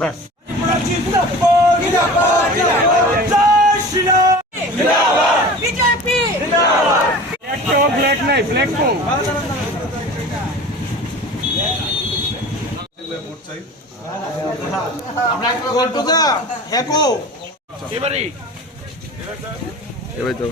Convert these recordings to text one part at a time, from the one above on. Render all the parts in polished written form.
ব্যাস ব্ল্যাক নাই ব্ল্যাক কো এবারে এবার তো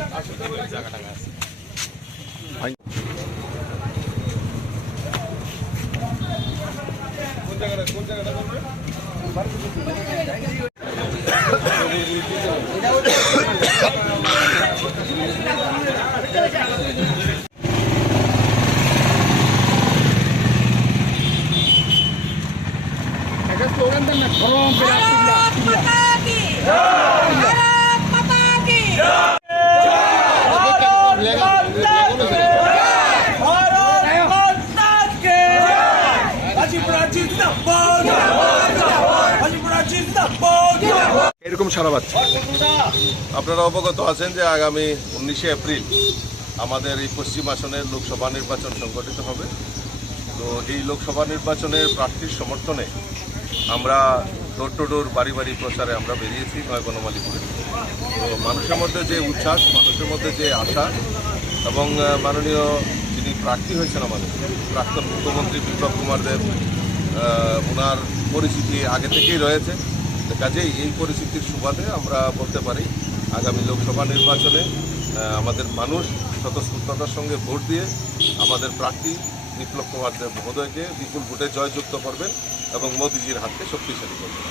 স্লোগান দেন না গরম এরকম সারা পাচ্ছে। আপনারা অবগত আছেন যে আগামী 19শে এপ্রিল আমাদের এই পশ্চিম আসনের লোকসভা নির্বাচন সংগঠিত হবে। তো এই লোকসভা নির্বাচনের প্রার্থীর সমর্থনে আমরা ডোর টু ডোর বাড়ি বাড়ি প্রচারে আমরা বেরিয়েছি নয় বনমালীপুরে। তো মানুষের মধ্যে যে উচ্ছ্বাস, মানুষের মধ্যে যে আশা এবং মাননীয় যিনি প্রার্থী হয়েছেন আমাদের প্রাক্তন মুখ্যমন্ত্রী বিপ্লব কুমার দেব, ওনার পরিচিতি আগে থেকেই রয়েছে। কাজেই এই পরিস্থিতির সুবাদে আমরা বলতে পারি আগামী লোকসভা নির্বাচনে আমাদের মানুষ স্বতঃস্ফূর্ততার সঙ্গে ভোট দিয়ে আমাদের প্রার্থী বিপ্লব কুমার দেব মহোদয়কে বিপুল ভোটে জয়যুক্ত করবেন এবং মোদিজির হাতকে শক্তিশালী করবেন।